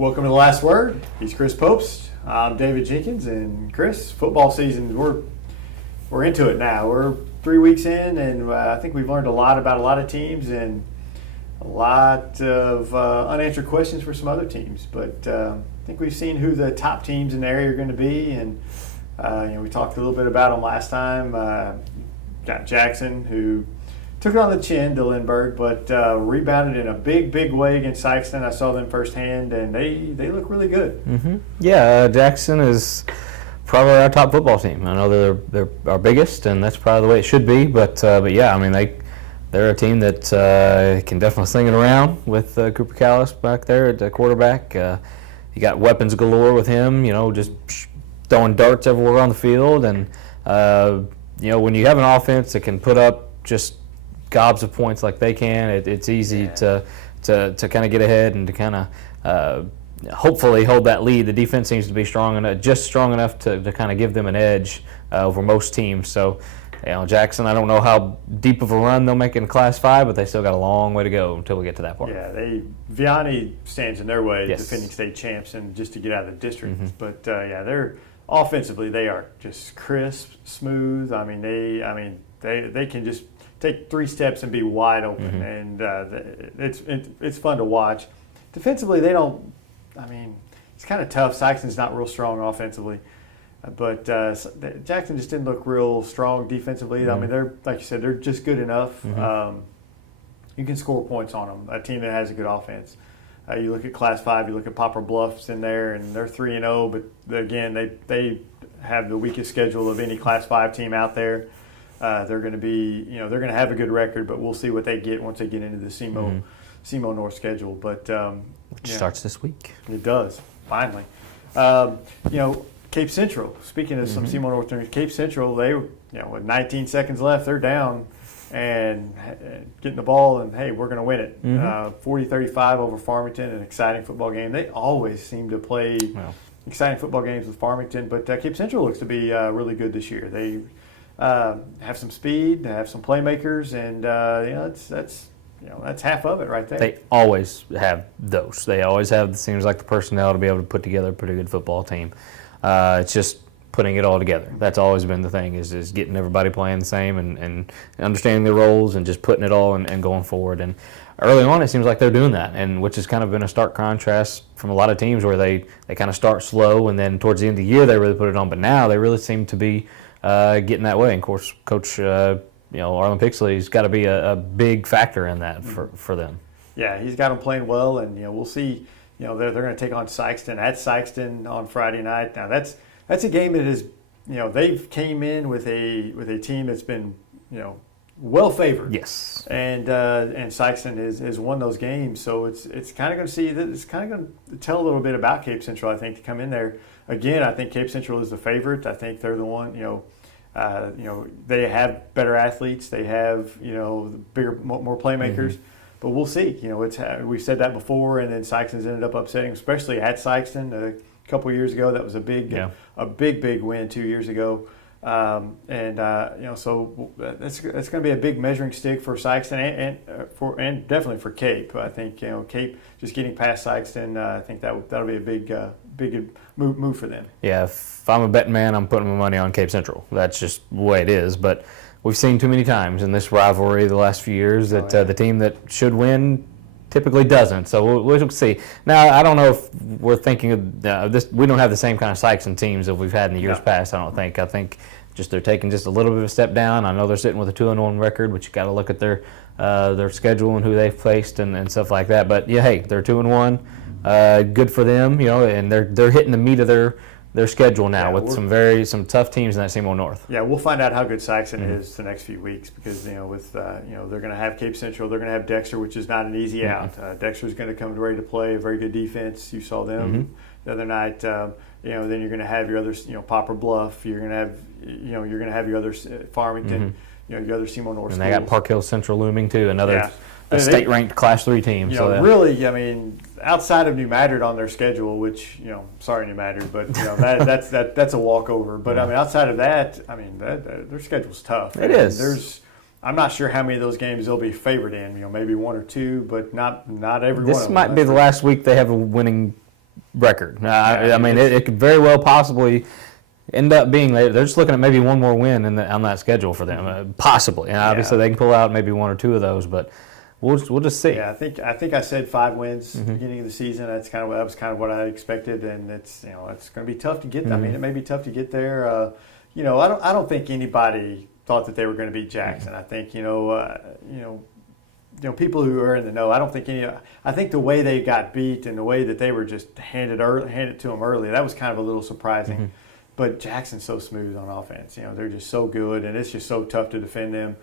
Welcome to The Last Word. He's Chris Popes. I'm David Jenkins, and Chris, football season, we're into it now. We're 3 weeks in, and I think we've learned a lot about a lot of teams and a lot of unanswered questions for some other teams. But I think we've seen who the top teams in the area are going to be, and we talked a little bit about them last time. Got Jackson, who took it on the chin to Lindbergh, but rebounded in a big way against Sikeston. I saw them firsthand, and they look really good. Mm-hmm. Yeah, Jackson is probably our top football team. I know they're our biggest, and that's probably the way it should be. But yeah, I mean they're a team that can definitely sling it around with Cooper Callis back there at the quarterback. You got weapons galore with him. Just throwing darts everywhere on the field, and when you have an offense that can put up just gobs of points like they can, it's easy to kind of get ahead and to kind of hopefully hold that lead. The defense seems to be strong enough to kind of give them an edge over most teams. So, Jackson, I don't know how deep of a run they'll make in Class 5, but they still got a long way to go until we get to that part. Yeah, Vianney stands in their way, yes. Defending state champs, and just to get out of the district. Mm-hmm. But they're offensively, they are just crisp, smooth. I mean, they can just take 3 steps and be wide open, and it's fun to watch. Defensively, they don't. I mean, it's kind of tough. Saxon's not real strong offensively, but Jackson just didn't look real strong defensively. I mean, they're like you said, they're just good enough. You can score points on them. A team that has a good offense. You look at Class 5, you look at Poplar Bluff's in there, and they're 3-0. But again, they have the weakest schedule of any Class 5 team out there. They're going to be, they're going to have a good record, but we'll see what they get once they get into the SEMO North schedule. But which starts this week. It does finally. Cape Central. Speaking of some SEMO North teams, Cape Central, they with 19 seconds left, they're down and getting the ball, and hey, we're going to win it. 40-35 over Farmington, an exciting football game. They always seem to play exciting football games with Farmington, but Cape Central looks to be really good this year. They have some speed, have some playmakers, and that's half of it right there. They always have those. They always have, seems like, the personnel to be able to put together a pretty good football team. It's just putting it all together. That's always been the thing, is getting everybody playing the same and understanding their roles and just putting it all and going forward. And early on, it seems like they're doing that, and which has kind of been a stark contrast from a lot of teams where they kind of start slow, and then towards the end of the year they really put it on. But now they really seem to be getting that way. And of course, Coach Arlen Pixley's got to be a big factor in that for them. Yeah, he's got them playing well, and we'll see. They're going to take on Sikeston at Sikeston on Friday night. Now that's a game that is, they've came in with a team that's been well favored. Yes. And Sikeston has won those games, so it's kind of going to see that it's kind of going to tell a little bit about Cape Central. I think to come in there again. I think Cape Central is the favorite. I think they're the one. They have better athletes. They have bigger, more playmakers. But we'll see. We've said that before, and then Sikeston's ended up upsetting, especially at Sikeston a couple years ago. That was a big win 2 years ago. So that's going to be a big measuring stick for Sikeston and definitely for Cape. I think Cape just getting past Sikeston. I think that'll be a big move for them. Yeah, if I'm a betting man, I'm putting my money on Cape Central. That's just the way it is. But we've seen too many times in this rivalry the last few years that the team that should win typically doesn't. So we'll see. Now, I don't know if we're thinking of this. We don't have the same kind of Sikeston teams that we've had in the years past, I don't think. I think just they're taking just a little bit of a step down. I know they're sitting with a 2-1 record, but you got to look at their schedule and who they've placed and stuff like that. But yeah, hey, they're 2-1. Good for them, and they're hitting the meat of their schedule now with some tough teams in that SEMO North. Yeah, we'll find out how good Saxon is the next few weeks because they're going to have Cape Central, they're going to have Dexter, which is not an easy out. Dexter's going to come ready to play a very good defense. You saw them the other night. Then you're going to have your other, Poplar Bluff. You're going to have your other Farmington. Your other SEMO North. And they got Park Hill Central looming too, another state-ranked Class 3 team. Really, outside of New Madrid on their schedule, which sorry New Madrid, but that's a walkover. But outside of that, their schedule's tough. It is. I'm not sure how many of those games they'll be favored in. Maybe 1 or 2, but not every one. This might be the last week they have a winning record. I mean, it could very well possibly end up being they're just looking at maybe one more win on that schedule for them, possibly. And obviously, they can pull out maybe one or two of those, but we'll just see. Yeah, I think I said 5 wins at the beginning of the season. That was kind of what I expected, and it's it's going to be tough to get. I mean, it may be tough to get there. I don't think anybody thought that they were going to beat Jackson. I think people who are in the know. I think the way they got beat and the way that they were just handed to them early, that was kind of a little surprising. But Jackson's so smooth on offense. They're just so good, and it's just so tough to defend them.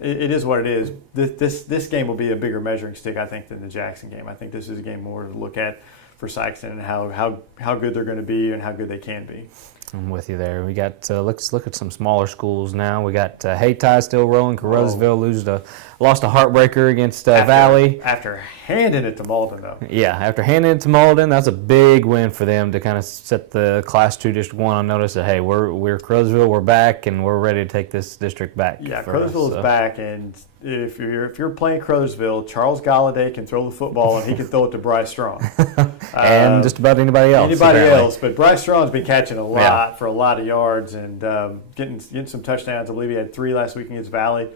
It is what it is. This game will be a bigger measuring stick, I think, than the Jackson game. I think this is a game more to look at for Sikeston and how good they're going to be and how good they can be. I'm with you there. We got let's look at some smaller schools now. We got Hayti still rolling. Caruthersville lost a heartbreaker against Valley. After handing it to Malden, though. Yeah, after handing it to Malden, that's a big win for them to kind of set the Class 2 District 1 on notice that, hey, we're Caruthersville, we're back, and we're ready to take this district back. Yeah, Caruthersville is back, and if you're playing Caruthersville, Charles Galladay can throw the football, and he can throw it to Bryce Strong. And just about anybody else. But Bryce Strong's been catching a lot for a lot of yards and getting some touchdowns. I believe he had 3 last week against Valley.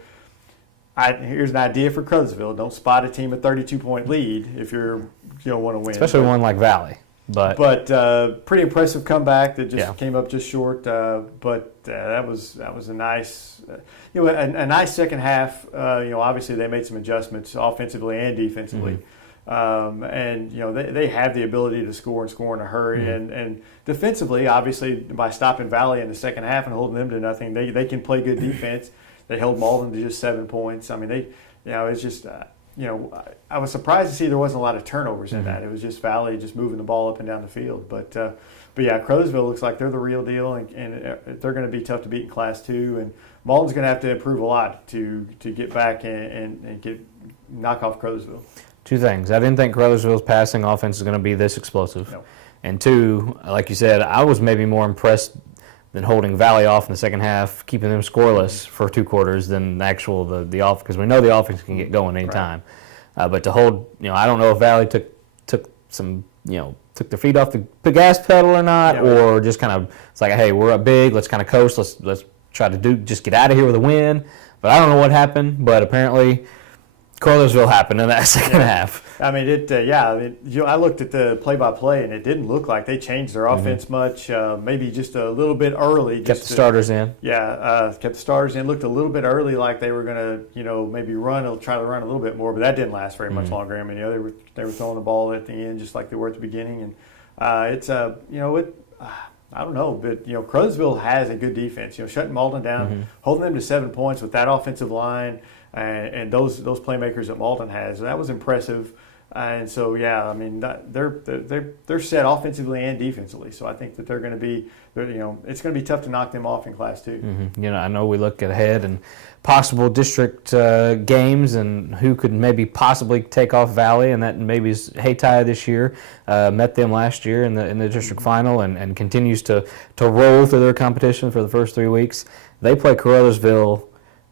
Here's an idea for Caruthersville: don't spot a team at 32-point lead if you want to win, especially one like Valley. But pretty impressive comeback that just came up just short. That was a nice a nice second half. Obviously they made some adjustments offensively and defensively. They have the ability to score in a hurry, and defensively, obviously, by stopping Valley in the second half and holding them to nothing, they can play good defense. They held Malden to just 7 points. I mean, it's just I was surprised to see there wasn't a lot of turnovers in that. It was just Valley just moving the ball up and down the field. But yeah, Caruthersville looks like they're the real deal, and they're going to be tough to beat in Class 2. And Malden's going to have to improve a lot to get back and knock off Caruthersville. 2 things. I didn't think Caruthersville's passing offense is going to be this explosive. No. And 2, like you said, I was maybe more impressed than holding Valley off in the second half, keeping them scoreless for 2 quarters than the offense, because we know the offense can get going anytime. Right. But to hold, I don't know if Valley took their feet off the gas pedal or not, or just kind of it's like, hey, we're up big, let's kind of coast, let's try to just get out of here with a win. But I don't know what happened, but apparently Caruthersville happened in that second half. I mean, I looked at the play-by-play, and it didn't look like they changed their offense much. Maybe just a little bit early. Kept the starters in. Yeah, kept the starters in. Looked a little bit early, like they were going to, maybe try to run a little bit more, but that didn't last very much longer. I mean, they were throwing the ball at the end just like they were at the beginning, and I don't know, but Caruthersville has a good defense. Shutting Malden down, holding them to 7 points with that offensive line. And those playmakers that Malden has, that was impressive. And so, I mean, they're set offensively and defensively. So I think that they're going to be, it's going to be tough to knock them off in Class 2. I know we look ahead and possible district games and who could maybe possibly take off Valley, and that maybe is Hayti this year. Met them last year in the district final and continues to roll through their competition for the first 3 weeks. They play Caruthersville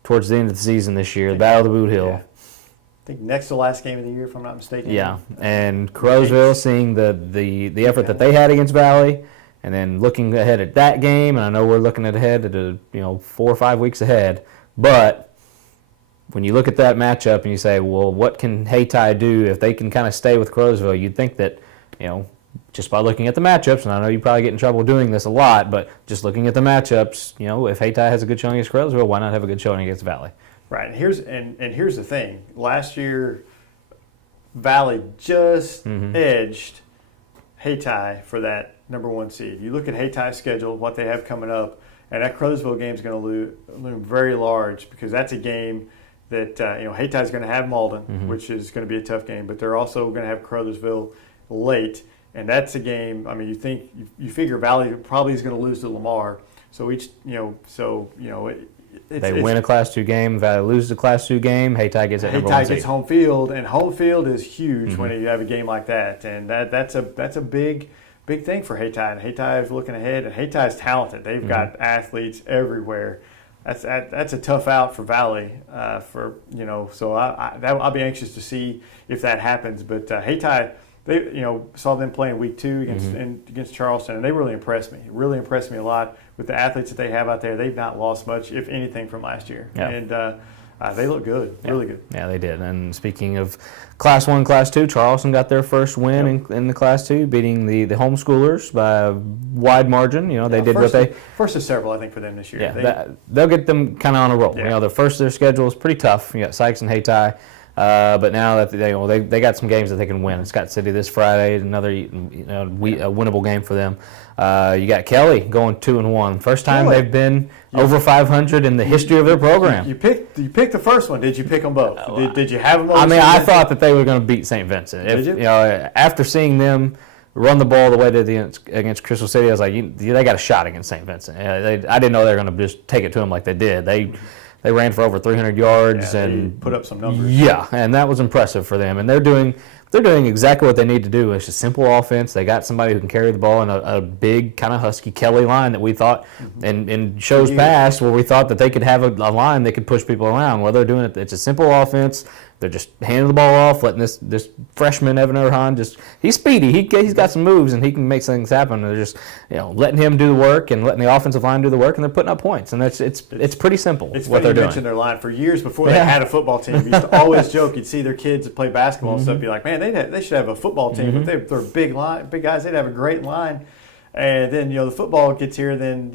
towards the end of the season this year, the Battle of the Boot Hill. Yeah. I think next to last game of the year, if I'm not mistaken. Yeah, and Caruthersville seeing the effort that they had against Valley, and then looking ahead at that game, and I know we're looking ahead at 4 or 5 weeks ahead, but when you look at that matchup and you say, well, what can Hayti do if they can kind of stay with Caruthersville? You'd think that, just by looking at the matchups, and I know you probably get in trouble doing this a lot, but just looking at the matchups, if Hayti has a good showing against Caruthersville, why not have a good showing against Valley? Right, and here's the thing. Last year, Valley just edged Hayti for that number 1 seed. You look at Haty's schedule, what they have coming up, and that Caruthersville game is going to loom very large, because that's a game that Haty's going to have Malden, which is going to be a tough game, but they're also going to have Caruthersville late. And that's a game. I mean, you figure Valley probably is going to lose to Lamar. So they win a Class 2 game. Valley loses a Class 2 game. Hayti gets that number 1 seed. Hayti gets home field, and home field is huge when you have a game like that. And that's a big thing for Hayti. And Hayti is looking ahead, and Hayti is talented. They've got athletes everywhere. That's a tough out for Valley. So I'll be anxious to see if that happens. But Hayti. they saw them playing week 2 against Charleston, and they really impressed me. It really impressed me a lot with the athletes that they have out there. They've not lost much, if anything, from last year, and they look good, really good. Yeah, they did. And speaking of Class 1, Class 2, Charleston got their first win in the Class 2, beating the homeschoolers by a wide margin. They did what they first of several, I think, for them this year. Yeah, they'll get them kind of on a roll. Yeah. Their schedule is pretty tough. You got Sikeston, Hayti. But now that they got some games that they can win. Scott City this Friday, another a winnable game for them. You got Kelly going 2-1. First time they've been over 500 in the history of their program. You picked the first one. Did you pick them both? Did you have them? I thought that they were going to beat St. Vincent. Did you? After seeing them run the ball the way they did against Crystal City, I was like, they got a shot against St. Vincent. I didn't know they were going to just take it to them like they did. They ran for over 300 yards and put up some numbers. Yeah, and that was impressive for them. And they're doing exactly what they need to do. It's a simple offense. They got somebody who can carry the ball in a big, kind of husky Kelly line that we thought, in shows past, where we thought that they could have a line that could push people around. Well, they're doing it. It's a simple offense. They're just handing the ball off, letting this freshman Evan Erhan he's speedy. He's got some moves and he can make things happen. They're just letting him do the work and letting the offensive line do the work, and they're putting up points. And it's pretty simple. It's what funny they're you doing. mentioned their line for years before they had a football team. You used to always joke. You'd see their kids play basketball and stuff. Be like, man, they should have a football team. If they're big guys, they'd have a great line. And then the football gets here. Then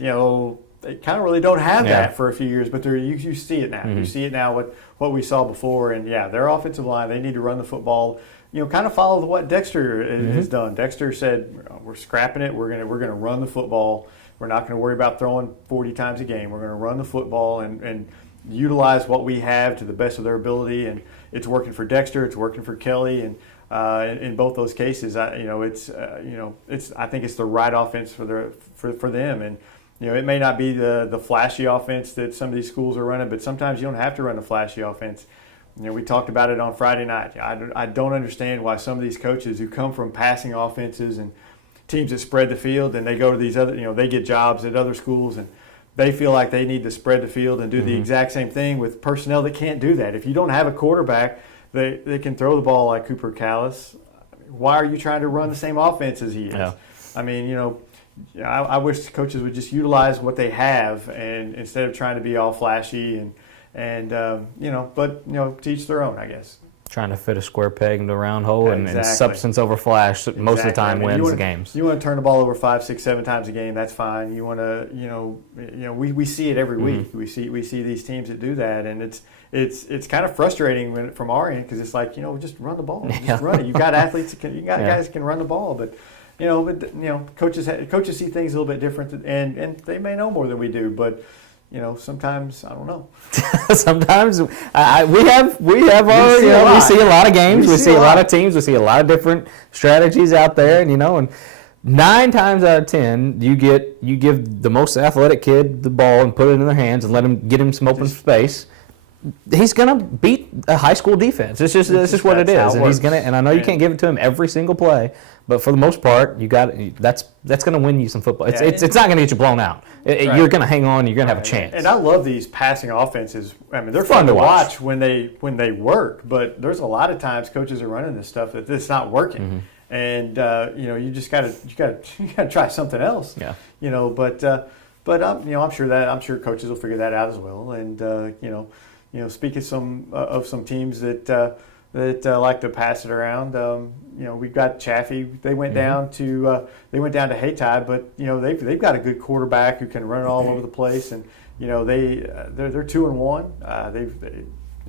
they kind of really don't have that for a few years, but you see it now. You see it now with what we saw before, and their offensive line, they need to run the football. Kind of follow what Dexter has done. Dexter said, "We're scrapping it. We're gonna run the football. We're not going to worry about throwing 40 times a game. We're going to run the football and utilize what we have to the best of their ability." And it's working for Dexter. It's working for Kelly, and in both those cases, I think it's the right offense for them. And it may not be the flashy offense that some of these schools are running, but sometimes you don't have to run a flashy offense. We talked about it on Friday night. I don't understand why some of these coaches who come from passing offenses and teams that spread the field, and they go to these other, they get jobs at other schools, and they feel like they need to spread the field and do the exact same thing with personnel that can't do that. If you don't have a quarterback that can throw the ball like Cooper Callis, why are you trying to run the same offense as he is? Yeah. I mean, I wish coaches would just utilize what they have, and instead of trying to be all flashy but teach their own, I guess. Trying to fit a square peg into a round hole, and substance over flash most of the time wins the games. You want to turn the ball over 5, 6, 7 times a game, that's fine. You want to, we see it every week. We see these teams that do that, and it's kind of frustrating from our end, because it's like, just run the ball, just run it. You got athletes guys that can run the ball, but. Coaches see things a little bit different, and they may know more than we do, but sometimes I don't know. Sometimes we have our we see a lot of games, we see a lot of teams, we see a lot of different strategies out there, and 9 times out of 10 you give the most athletic kid the ball and put it in their hands and let him get him some open space. He's gonna beat a high school defense. It's just what it is, and he's gonna. And I know you can't give it to him every single play, but for the most part, that's gonna win you some football. It's not gonna get you blown out. You're gonna hang on. You're gonna have a chance. And I love these passing offenses. I mean, they're fun to watch when they work. But there's a lot of times coaches are running this stuff that it's not working, and you just gotta try something else. Yeah. But I'm sure coaches will figure that out as well, and speak of some teams that like to pass it around. We've got Chaffee. They went down to Hayti, but they've got a good quarterback who can run it all over the place, and they're 2-1.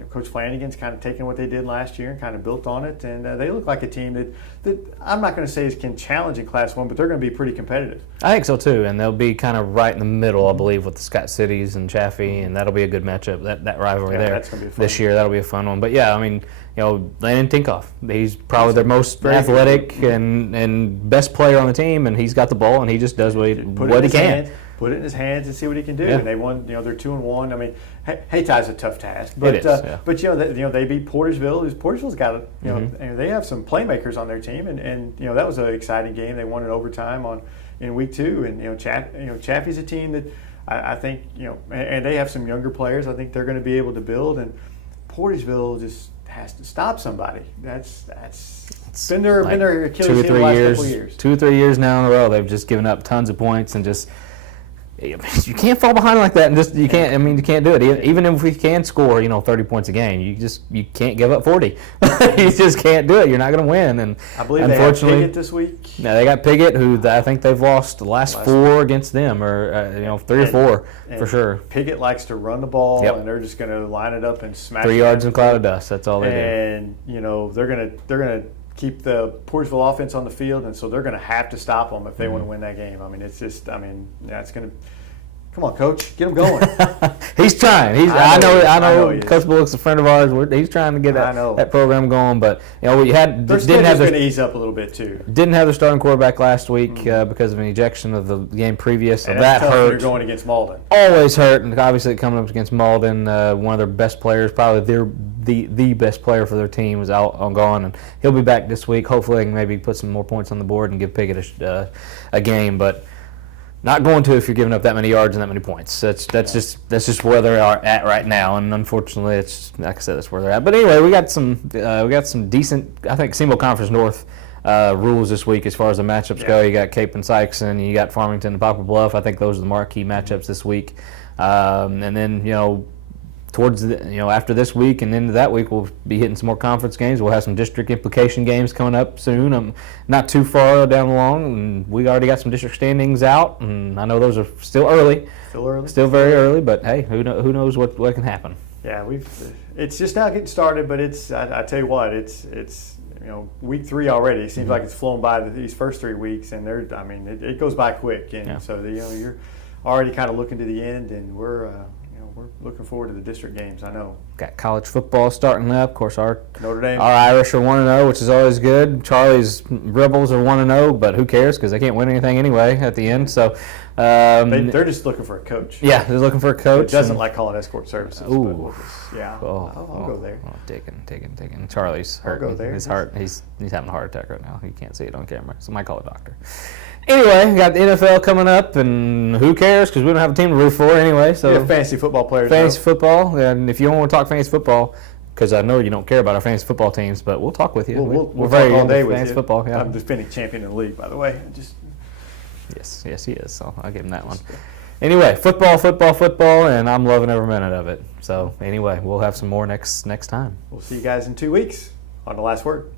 Coach Flanagan's kind of taken what they did last year and kind of built on it, and they look like a team that I'm not going to say can challenge in Class 1, but they're going to be pretty competitive. I think so too, and they'll be kind of right in the middle, I believe, with the Scott Cities and Chaffee, and that'll be a good matchup. That rivalry there that's gonna be this year, that'll be a fun one. But yeah, I mean, Landon Tinkoff, he's probably their most athletic and best player on the team, and he's got the ball and he just does what he can. Put it in his hands and see what he can do. Yeah. And they won. They're 2-1. I mean, Hayti's a tough task, but it is, yeah. But they beat Portersville. Portersville's got they have some playmakers on their team, and that was an exciting game. They won in overtime in week 2, and Chaffee's a team that I think and they have some younger players. I think they're going to be able to build, and Portersville just has to stop somebody. That's It's been their Achilles heel the last couple of years. 2 or 3 years now in a row. They've just given up tons of points and just. You can't fall behind like that, and just you can't. I mean, you can't do it. Even if we can score, 30 points a game, you can't give up 40. You just can't do it. You're not going to win. And I believe they have Piggott this week. Yeah, they got Piggott, who I think they've lost the last 4 against them, or 3 or 4 for sure. Piggott likes to run the ball, Yep. and they're just going to line it up and smash. 3 yards in a cloud of dust. That's all they do. And they're going to keep the Portersville offense on the field, and so they're going to have to stop them if they want to win that game. I mean, it's just, it's going to. Come on, Coach, get him going. He's trying. I know. He Coach Bullock's a friend of ours. He's trying to get that program going, but we didn't have going to ease up a little bit too. Didn't have the starting quarterback last week because of an ejection of the game previous. So and that hurt. You're going against Malden. Always hurt, and obviously coming up against Malden, one of their best players, probably the best player for their team, was out on gone, and he'll be back this week. Hopefully, they can maybe put some more points on the board and give Piggott a game, but. Not going to if you're giving up that many yards and that many points. That's just where they are at right now, and unfortunately, it's like I said, that's where they're at. But anyway, we got some decent, I think, single conference North rules this week as far as the matchups go. You got Cape and Sikeston, you got Farmington and Poplar Bluff. I think those are the marquee matchups this week. And then towards after this week and into that week, we'll be hitting some more conference games. We'll have some district implication games coming up soon. Not too far down along, and we already got some district standings out, and I know those are still early. Still very early, but hey, who knows what can happen. Yeah, it's just now getting started, but I tell you what, it's week 3 already. It seems like it's flown by these first 3 weeks, and it goes by quick, and so you're already kind of looking to the end, and we're looking forward to the district games. I know. Got college football starting up. Of course, our Notre Dame. Our Irish are 1-0, which is always good. Charlie's Rebels are 1-0, but who cares? Because they can't win anything anyway at the end. So they're just looking for a coach. Yeah, they're looking for a coach. Who doesn't like calling escort services. Ooh. I'll go there. Taking. Charlie's hurt. I'll go there. His heart. He's having a heart attack right now. He can't see it on camera, so I might call a doctor. Anyway, we got the NFL coming up, and who cares? Because we don't have a team to root for anyway. So fantasy football players. Fantasy football, and if you don't want to talk fantasy football, because I know you don't care about our fantasy football teams, but we'll talk with you. We'll very talk all day with with fantasy you. Football. Yeah. I'm defending champion in the league, by the way. Yes, he is. So I'll give him that one. Anyway, football, and I'm loving every minute of it. So anyway, we'll have some more next time. We'll see you guys in 2 weeks on The Last Word.